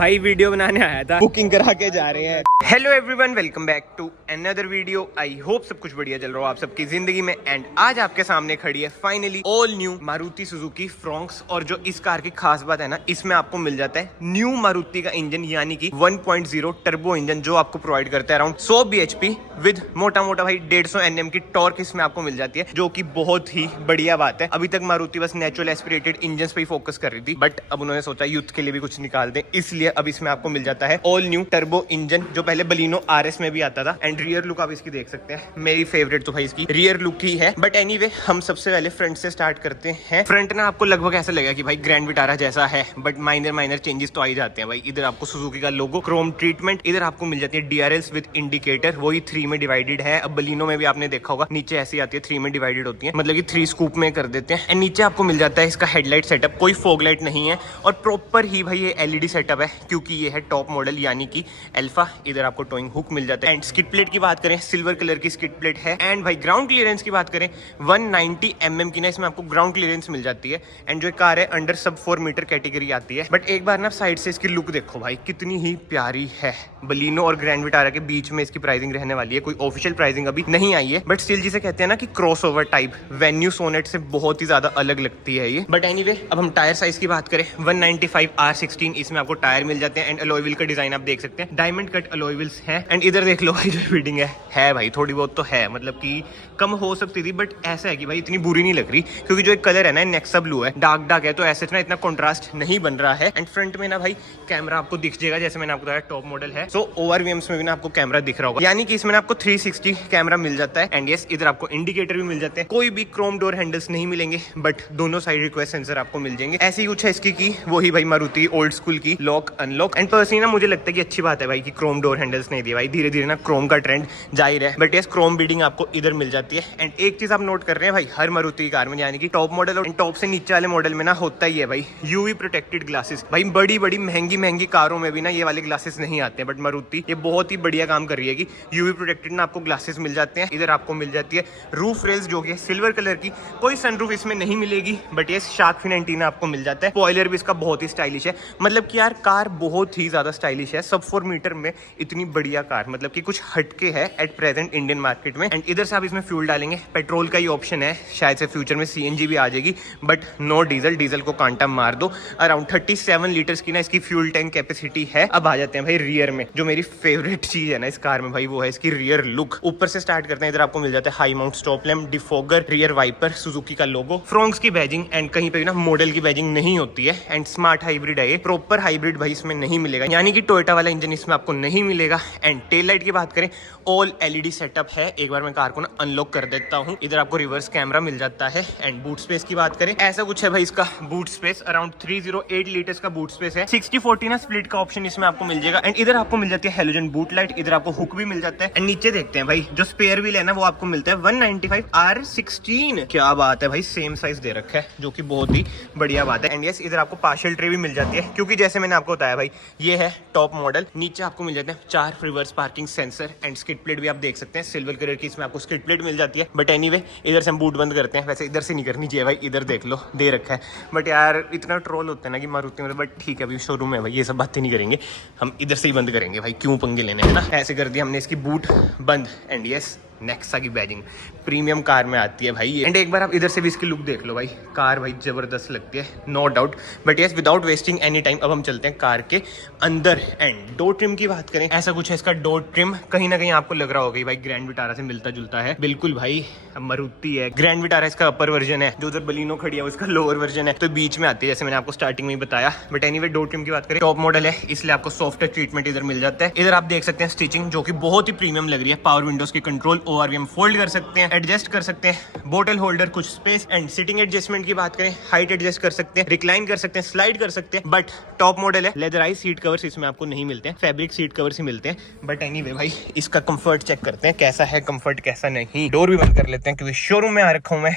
भाई वीडियो बनाने आया था, बुकिंग करा के जा रहे हैं। Hello everyone, welcome back to another video. I hope सब कुछ बढ़िया चल रहा हो आप सबकी जिंदगी में। एंड आज आपके सामने खड़ी है finally all new Maruti Suzuki Fronx. और जो इस कार की खास बात है ना, इसमें आपको मिल जाता है न्यू मारुति का इंजन, यानी कि 1.0 टर्बो इंजन, जो आपको प्रोवाइड करता है अराउंड 100 bhp विद मोटा मोटा भाई 150 Nm की टॉर्क इसमें आपको मिल जाती है, जो कि बहुत ही बढ़िया बात है। अभी तक मारुति बस नेचुरल एस्पिरेटेड इंजन पे ही फोकस कर रही थी, बट अब उन्होंने सोचा यूथ के लिए भी कुछ निकाल दें, इसलिए अब इसमें आपको मिल जाता है ऑल न्यू टर्बो इंजन, जो पहले बलिनो RS में भी आता था। एंड रियर लुक आप इसकी देख सकते हैं, मेरी फेवरेट तो भाई इसकी रियर लुक ही है। बट एनीवे, हम सबसे पहले फ्रंट से स्टार्ट करते हैं। फ्रंट ना आपको लगभग ऐसा लगेगा कि भाई ग्रैंड विटारा जैसा है, बट माइनर चेंजेस तो आ ही जाते हैं भाई। इधर आपको सुजुकी का लोगो, क्रोम ट्रीटमेंट, इधर आपको मिल जाती है DRLs विद इंडिकेटर, वही 3 में डिवाइडेड है। अब बलिनो में भी आपने देखा होगा, नीचे ऐसी आती है 3 में डिवाइडेड होती है, मतलब कि 3 स्कूप में कर देते हैं। एंड नीचे आपको मिल जाता है इसका हेडलाइट सेटअप, कोई फॉग लाइट नहीं है और प्रॉपर ही भाई ये LED सेटअप है, क्योंकि ये है टॉप मॉडल यानी कि अल्फा। इधर आपको टोइंग हुक मिल जाता है। एंड स्किड प्लेट की बात करें, सिल्वर कलर की स्किड प्लेट है। एंड भाई ग्राउंड क्लियरेंस की बात करें, 190 mm की ना इसमें आपको ग्राउंड क्लियरेंस मिल जाती है। एंड जो कार है अंडर सब 4 मीटर कैटेगरी आती है। बट एक बार ना साइड से इसकी लुक देखो भाई, कितनी ही प्यारी है। बलिनो और ग्रैंड विटारा के बीच में इसकी प्राइसिंग रहने वाली है, कोई ऑफिशियल प्राइसिंग अभी नहीं आई है, बट स्टिल जिसे कहते हैं ना कि क्रॉसओवर टाइप, वेन्यू सोनेट से बहुत ही ज्यादा अलग लगती है ये। बट एनीवे, अब हम टायर साइज की बात करें, 195 R16 इसमें आपको टायर मिल जाते हैं। एंड अलॉय व्हील का डिजाइन आप देख सकते हैं, डायमंड कट अलॉय व्हील्स है। एंड इधर देख लो भाई, जो फीडिंग है भाई थोड़ी बहुत तो है, मतलब कि कम हो सकती थी, बट ऐसा है कि भाई इतनी बुरी नहीं लग रही, क्योंकि जो एक कलर है ना नेक्सा ब्लू है, डार्क है, तो ऐसे ना इतना कॉन्ट्रास्ट नहीं बन रहा है। एंड फ्रंट में ना भाई कैमरा आपको दिख जाएगा, जैसे मैंने आपको बताया टॉप मॉडल है, सो ORVMs में भी ना आपको कैमरा दिख रहा होगा, यानी कि इसमें ना आपको 360 कैमरा मिल जाता है। एंड यस, इधर आपको इंडिकेटर भी मिल जाते हैं। कोई भी क्रोम डोर हैंडल्स नहीं मिलेंगे, बट दोनों साइड रिक्वेस्ट सेंसर आपको मिल जाएंगे। ऐसी कुछ है इसकी की वही भाई मारुति ओल्ड स्कूल की लॉक अनलॉक। एंड पर्सनली ना मुझे लगता है कि अच्छी बात है भाई कि क्रोम डोर हैंडल्स नहीं दिए भाई, धीरे धीरे ना क्रोम का ट्रेंड जाहिर है। बट यस, क्रोम बीडिंग आपको इधर मिल जाती है। एंड एक चीज आप नोट कर रहे हैं भाई, हर मारुति की कार में, यानी कि टॉप मॉडल और टॉप से नीचे वाले मॉडल में ना होता ही है भाई UV प्रोटेक्टेड ग्लासेस। भाई बड़ी बड़ी महंगी कारों में भी ना ये वाले ग्लासेस नहीं आते हैं, बट मारुति ये बहुत ही बढ़िया काम कर रही है कि UV प्रोटेक्टेड ना आपको ग्लासेस मिल जाते हैं। इधर आपको मिल जाती है रूफ रेल्स, जो कि सिल्वर कलर की, कोई सनरूफ इसमें नहीं मिलेगी, बट ये शार्क फिन एंटीना आपको मिल जाता है। स्पॉइलर भी इसका बहुत ही स्टाइलिश है, मतलब कि यार कार बहुत ही ज्यादा स्टाइलिश है। सब 4 मीटर में इतनी बढ़िया कार, मतलब कि कुछ हटके है एट प्रेजेंट इंडियन मार्केट में। एंड इधर से आप इसमें फ्यूल डालेंगे, पेट्रोल का ही ऑप्शन है, शायद से फ्यूचर में CNG भी आ जाएगी, बट नो डीजल को कांटा मार दो। अराउंड 37 लीटर्स की ना इसकी फ्यूल टैंक कैपेसिटी है। अब आ जाते हैं भाई रियर में, जो मेरी फेवरेट चीज है ना इस कार में भाई, वो है इसकी रियर लुक। ऊपर से स्टार्ट करते हैं, इधर आपको मिल जाता है high mount stop lamp, defogger, rear wiper, Suzuki का लोगो, फ्रॉन्क्स की बैजिंग। एंड कहीं पे भी ना मॉडल की बैजिंग नहीं होती है। एंड स्मार्ट हाइब्रिड है ये, प्रॉपर हाइब्रिड भाई इसमें नहीं मिलेगा, यानी कि टोयोटा वाला इंजन इसमें आपको नहीं मिलेगा। एंड टेल लाइट की बात करें, ऑल LED सेटअप है। एक बार मैं कार को ना अनलॉक कर देता हूँ, इधर आपको रिवर्स कैमरा मिल जाता है। एंड बूट स्पेस की बात करें, ऐसा कुछ है भाई इसका बूट स्पेस, अराउंड 308 लीटर्स का बूट स्पेस है। 60-40 ना स्प्लिट का ऑप्शन इसमें आपको मिल जाएगा। एंड इधर आपको मिल जाती है हेलोजन बूट लाइट, इधर आपको हुक भी मिल जाता है। एंड नीचे देखते हैं भाई, जो स्पेयर व्हील है ना वो आपको मिलता है 195 R16। क्या बात है भाई, सेम साइज दे रखा है, जो कि बहुत ही बढ़िया बात है। एंड यस, इधर आपको पार्शियल ट्रे भी मिल जाती है, क्योंकि जैसे मैंने आपको बताया भाई ये है टॉप मॉडल। नीचे आपको मिल जाते हैं 4 reverse parking sensor. And skid plate भी आप देख सकते हैं, सिल्वर कलर की इसमें आपको स्किड प्लेट मिल जाती है। बट एनीवे, इधर से हम बूट बंद करते हैं, वैसे इधर से नहीं करनी चाहिए भाई, इधर देख लो दे रखा है। बट यार इतना ट्रोल होता है ना कि मारुति में, बट ठीक है अभी शोरूम है भाई, ये सब बातें नहीं करेंगे, हम इधर से ही बंद करेंगे भाई, क्यों पंगे लेने हैं ना। ऐसे कर दिया हमने इसकी बूट बंद। एंड यस, नेक्सा की बैजिंग प्रीमियम कार में आती है भाई ये। एंड एक बार आप इधर से भी इसकी लुक देख लो भाई, कार भाई जबरदस्त लगती है, no doubt. But yes, without wasting any time, अब हम चलते हैं कार के अंदर। एंड डोर ट्रिम की बात करें, ऐसा कुछ है इसका डोर ट्रिम, कहीं ना कहीं आपको लग रहा होगा भाई ग्रैंड विटारा से मिलता जुलता है। बिल्कुल भाई, अब मारुति है, ग्रैंड विटारा इसका अपर वर्जन है, जो उधर बलिनो खड़ी है उसका लोअर वर्जन है, तो बीच में आती है, जैसे मैंने आपको स्टार्टिंग में ही बताया। बट एनीवे, डोर ट्रिम की बात करें, टॉप मॉडल है, इसलिए आपको सॉफ्ट ट्रीटमेंट इधर मिल जाता है। इधर आप देख सकते हैं स्टिचिंग, जो कि बहुत ही प्रीमियम लग रही है। पावर विंडोज की कंट्रोल, ORVM फोल्ड कर सकते हैं, एडजस्ट कर सकते हैं, बोटल होल्डर, कुछ स्पेस। एंड सिटिंग एडजस्टमेंट की बात करें, हाइट एडजस्ट कर सकते हैं, रिक्लाइन कर सकते हैं, स्लाइड कर सकते हैं। बट टॉप मॉडल है, लेदराइज सीट कवर्स इसमें आपको नहीं मिलते हैं, फैब्रिक सीट कवर्स ही मिलते हैं। बट एनीवे भाई, इसका कंफर्ट चेक करते हैं कैसा है, कंफर्ट कैसा नहीं। डोर भी बंद कर लेते हैं, क्योंकि शोरूम में आ रखा हूं मैं।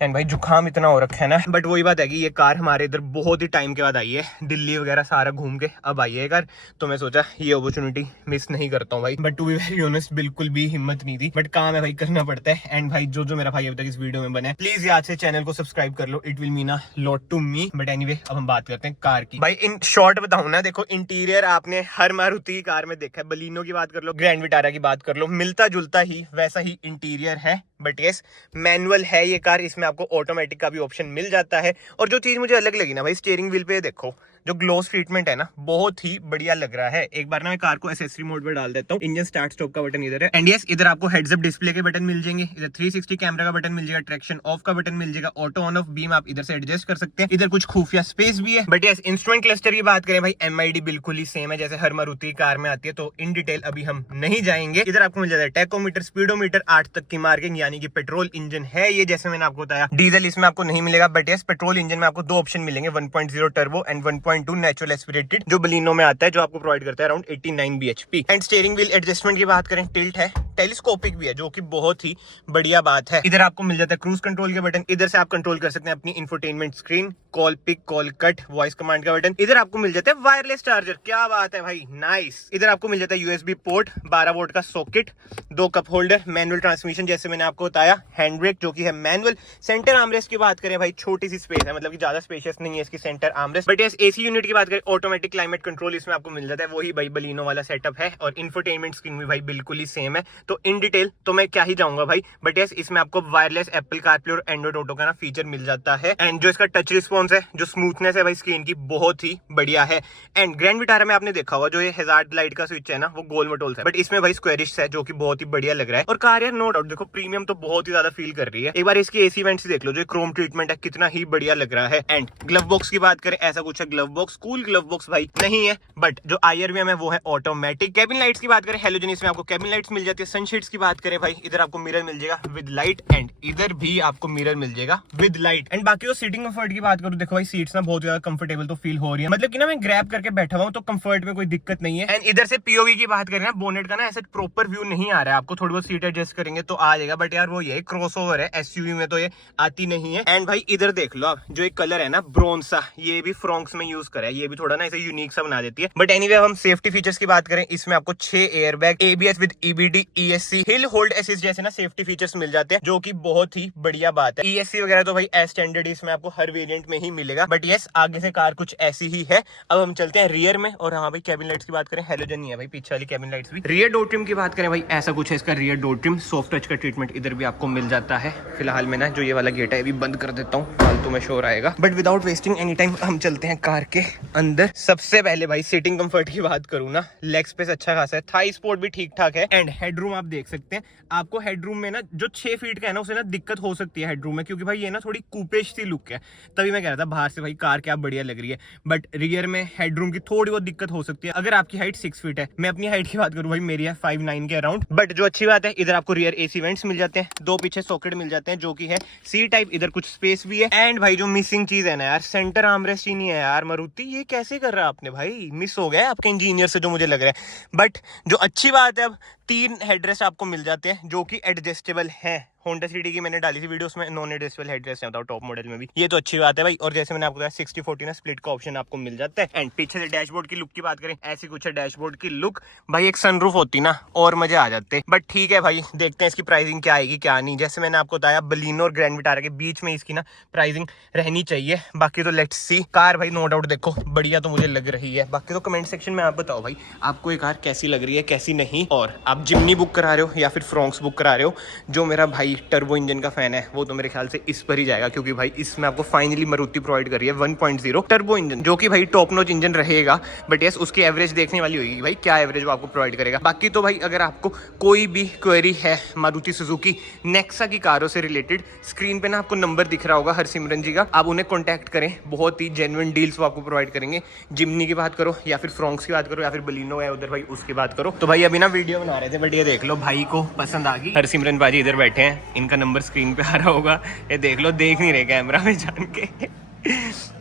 एंड भाई जुकाम इतना हो रखा है ना, बट वही बात है कि ये कार हमारे इधर बहुत ही टाइम के बाद आई है, दिल्ली वगैरह सारा घूम के अब आई है कार, तो मैं सोचा ये अपॉर्चुनिटी मिस नहीं करता हूँ भाई। But to be very honest बिल्कुल भी हिम्मत नहीं थी, बट काम है भाई, करना पड़ता है। एंड भाई जो मेरा भाई अभी तक इस वीडियो में बना है, प्लीज आज से चैनल को सब्सक्राइब कर लो, it will mean a lot to me. But anyway अब हम बात करते हैं कार की। भाई इन शॉर्ट बताऊं ना, देखो इंटीरियर आपने हर मारुति की कार में देखा है, बलिनो की बात कर लो, ग्रैंड विटारा की बात कर लो, मिलता जुलता ही वैसा ही इंटीरियर है। बट यस मैनुअल है ये कार, इसमें आपको ऑटोमेटिक का भी ऑप्शन मिल जाता है। और जो चीज मुझे अलग लगी ना भाई, स्टीयरिंग व्हील पे देखो जो ग्लोस ट्रीटमेंट है ना, बहुत ही बढ़िया लग रहा है। एक बार ना मैं कार को एसेसरी मोड पे डाल देता हूँ। इंजन स्टार्ट स्टॉप का बटन इधर है, एंड यस इधर आपको हेड्स अप डिस्प्ले के बटन मिल जाएंगे, इधर 360 कैमरा का बटन मिल जाएगा, ट्रैक्शन ऑफ का बटन मिल जाएगा, ऑटो ऑन ऑफ बीम आप इधर से एडजस्ट कर सकते हैं, इधर कुछ खुफिया स्पेस भी है। बट यस इंस्ट्रूमेंट क्लस्टर की बात करें भाई, MID बिल्कुल ही सेम है जैसे हर मारुति कार में आती है, तो इन डिटेल अभी हम नहीं जाएंगे। इधर आपको मिल जाता है टैकोमीटर, स्पीडोमीटर, 8 तक की मार्किंग, यानी कि पेट्रोल इंजन है ये, जैसे मैंने आपको बताया। डीजल इसमें आपको नहीं मिलेगा, बट यस पेट्रोल इंजन में आपको दो ऑप्शन मिलेंगे, 1.0 टर्बो एंड 1.2 नेचुरल एस्पिरेटेड, जो बलिनो में आता है, जो आपको प्रोवाइड करता है around 89 bhp। And steering wheel adjustment की बात करें, टिल्ट है, टेलीस्कोपिक भी है, जो कि बहुत ही बढ़िया बात है। इधर आपको मिल जाता है क्रूज कंट्रोल के बटन, इधर से आप कंट्रोल कर सकते हैं अपनी infotainment screen, call pick, call cut, voice command का बटन। इधर आपको मिल जाता है वायरलेस चार्जर, क्या बात है भाई, नाइस। इधर आपको मिल जाता है USB पोर्ट, 12 वोल्ट का socket, 2 cup holder, manual transmission जैसे मैंने आपको बताया, हैंड ब्रेक जो कि है मैनुअल। सेंटर आर्मरेस्ट की बात करें भाई, छोटी सी स्पेस है, मतलब कि ज्यादा स्पेशियस नहीं है इसकी centre armrest. But yes AC unit की बात करें, ऑटोमेटिक क्लाइमेट कंट्रोल इसमें आपको मिल जाता है, वही भाई बलिनो वाला सेटअप है। और इंफोटेनमेंट स्क्रीन भी भाई बिल्कुल ही सेम है। तो इन डिटेल तो मैं क्या ही जाऊंगा भाई, बट यस इसमें आपको वायरलेस एप्पल कारप्ले और एंड्रॉइड ऑटो का ना फीचर मिल जाता है। एंड जो इसका टच रिस्पॉन्स है, जो स्मूथनेस है भाई स्क्रीन की, बहुत ही बढ़िया है। एंड ग्रैंड विटारा में आपने देखा होगा जो ये हैजार्ड लाइट का स्विच है ना, वो गोल मटोल है, बट इसमें भाई स्क्वेरिश है, जो कि बहुत ही बढ़िया लग रहा है। और कार यार नो डाउट देखो प्रीमियम तो बहुत ही ज्यादा फील कर रही है। एक बार इसकी AC वेंट्स देख लो, जो क्रोम ट्रीटमेंट है, कितना ही बढ़िया लग रहा है। एंड ग्लव बॉक्स की बात करें, ऐसा कुछ है glove box, cool glove box भाई नहीं है, बट जो IRVM है वो है ऑटोमेटिक। कैबिन लाइट्स की बात करें, हेलोजन इसमें आपको कैबिन लाइट्स मिल जाती है। सनशीट्स की बात करें भाई, इधर आपको मिरर मिल जाएगा विद लाइट, एंड इधर भी आपको मिरर मिल जाएगा विद लाइट। एंड बाकी वो सीटिंग कंफर्ट की बात करूं, देखो भाई सीट्स ना बहुत ज्यादा कंफर्टेबल तो फील हो रही है, मतलब कि ना मैं ग्रैब करके बैठा हुआ हूं, तो कंफर्ट में कोई दिक्कत नहीं है। एंड इधर से POV की बात करें ना, बोनेट का ना ऐसा प्रॉपर व्यू नहीं आ रहा है, आपको थोड़ी बहुत सीट एडजस्ट करेंगे तो आ जाएगा, बट यार वो ये क्रॉसओवर है, SUV में तो ये आती नहीं है। एंड भाई इधर देख लो आप, जो एक कलर है ना ब्रोंज सा, ये भी फ्रॉन्क्स में यूज करा है, ये भी थोड़ा ना ऐसे यूनिक सा बना देती है। बट एनीवे हम सेफ्टी फीचर्स की बात करें, इसमें आपको 6 airbag, ABS with EBD, ESC, hill hold assist जैसे ना सेफ्टी फीचर्स मिल जाते हैं, जो कि बहुत ही बढ़िया बात है। ESC वगैरह तो भाई एज स्टैंडर्ड इसमें आपको हर वेरिएंट में ही मिलेगा, बट यस आगे से कार कुछ ऐसी ही है। अब हम चलते हैं रियर में, और हाँ भाई कैबिन लाइट्स की बात करें, हेलोजन ही है भाई पीछे वाली कैबिन लाइट्स भी। रियर डोर ट्रिम की बात करें भाई, ऐसा कुछ है इसका rear door trim, soft touch का ट्रीटमेंट इधर भी आपको मिल जाता है। फिलहाल मैं ना जो ये वाला गेट है ये भी बंद कर देता हूँ, फालतू में शोर आएगा। But without wasting any time हम चलते हैं कार के अंदर। सबसे पहले भाई सीटिंग कंफर्ट की बात करूँ ना, लेग स्पेस अच्छा खासा है, थाई सपोर्ट भी ठीक ठाक है। एंड हेडरूम आप देख सकते हैं, आपको हेडरूम में ना जो 6 फीट का है ना, उसे ना दिक्कत हो सकती है हेडरूम में, क्योंकि भाई ये ना थोड़ी कूपेश सी लुक है, तभी मैं कह रहा था बाहर से भाई कार क्या बढ़िया लग रही है, बट रियर में हेडरूम की थोड़ी बहुत दिक्कत हो सकती है अगर आपकी हाइट 6 फीट है। मैं अपनी हाइट की बात करूं भाई, मेरी है 5'9" के अराउंड। बट जो अच्छी बात है, इधर आपको रियर AC वेंट्स मिल जाते हैं, 2 पीछे सॉकेट मिल जाते हैं, जो कि है C टाइप, इधर कुछ स्पेस भी है। एंड भाई जो मिसिंग चीज है ना यार, सेंटर आर्मरेस्ट ही नहीं है यार। मारुति ये कैसे कर रहा है आपने भाई, मिस हो गया आपके इंजीनियर से, जो मुझे लग रहा है। बट जो अच्छी बात है, अब 3 हेडरेस्ट आपको मिल जाते हैं, जो कि एडजस्टेबल है। होंडा सिटी की मैंने डाली थी वीडियो, उसमें नॉन एडजस्टेबल हेडरेस्ट है, टॉप मॉडल में भी, ये तो अच्छी बात है भाई। और जैसे मैंने आपको बताया 60/40 ना स्प्लिट का ऑप्शन आपको मिल जाता है। एंड पीछे से डैशबोर्ड की लुक की बात करें, ऐसी कुछ है डैशबोर्ड की लुक भाई, एक सनरूफ होती ना और मजे आ जाते। बट ठीक है भाई, देखते हैं इसकी प्राइसिंग क्या आएगी क्या नहीं। जैसे मैंने आपको बताया बलिनो और ग्रैंड विटारा के बीच में इसकी ना प्राइसिंग रहनी चाहिए, बाकी तो लेट्स सी। कार भाई नो डाउट देखो बढ़िया तो मुझे लग रही है, बाकी तो कमेंट सेक्शन में आप बताओ भाई आपको ये कार कैसी लग रही है कैसी नहीं। और आप जिमनी बुक करा रहे हो या फिर फ्रॉन्क्स बुक करा रहे हो, जो मेरा भाई टर्बो इंजन का फैन है वो तो मेरे ख्याल से इस पर ही जाएगा, क्योंकि भाई इसमें आपको फाइनली मारुति प्रोवाइड कर रही है 1.0 टर्बो इंजन, जो कि भाई टॉप नॉच इंजन रहेगा। बट यस उसकी एवरेज देखने वाली होगी भाई, क्या एवरेज वो आपको प्रोवाइड करेगा। बाकी तो भाई अगर आपको कोई भी क्वेरी है मारुति सुजुकी नेक्सा की कारों से रिलेटेड, स्क्रीन पे ना आपको नंबर दिख रहा होगा हरसिमरन जी का, आप उन्हें कॉन्टैक्ट करें, बहुत ही जेन्युइन डील्स वो आपको प्रोवाइड करेंगे। जिमनी की बात करो या फिर फ्रॉन्क्स की बात करो या फिर बलिनो है उधर भाई उसकी बात करो। तो भाई अभी ना वीडियो बना रहे थे, बट ये देख लो भाई को पसंद आ गई। हरसिमरन बाजी इधर बैठे हैं, इनका नंबर स्क्रीन पे आ रहा होगा, ये देख लो, देख नहीं रहे कैमरा में जान के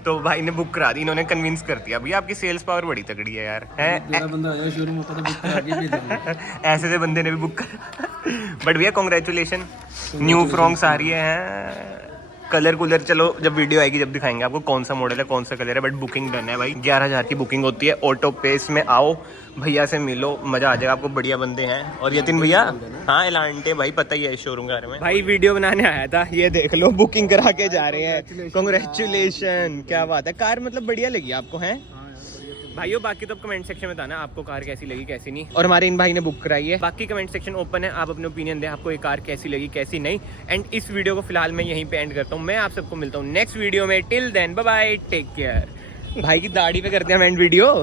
तो भाई ने बुक करा दी, इन्होंने कन्विंस कर दिया। भैया आपकी सेल्स पावर बड़ी तगड़ी है यार, बंदा आया शोरूम होता तो बुक करा के ऐसे से बंदे ने भी बुक करा। बट भैया कांग्रेचुलेशन, न्यू फ्रॉन्क्स आ रही है। कलर कूलर चलो जब वीडियो आएगी जब दिखाएंगे आपको कौन सा मॉडल है कौन सा कलर है, बट बुकिंग डन है भाई। 11,000 की बुकिंग होती है। ऑटो पेस में आओ, भैया से मिलो, मजा आ जाएगा आपको। बढ़िया बंदे हैं। और यतिन भैया, हाँ एलांटे भाई, पता ही है शोरूम के बारे में। भाई वीडियो बनाने आया था, ये देख लो बुकिंग करा के जा रहे हैं। कांग्रेचुलेशन, क्या बात है। कार मतलब बढ़िया लगी आपको है भाइयों? बाकी तो कमेंट सेक्शन में बताना आपको कार कैसी लगी कैसी नहीं। और हमारे इन भाई ने बुक कराई है। बाकी कमेंट सेक्शन ओपन है, आप अपने ओपिनियन दें आपको ये कार कैसी लगी कैसी नहीं। एंड इस वीडियो को फिलहाल मैं यहीं पे एंड करता हूँ। मैं आप सबको मिलता हूँ नेक्स्ट वीडियो में। Till then bye bye, take care. भाई की दाढ़ी पे करते हैं हम एंड वीडियो।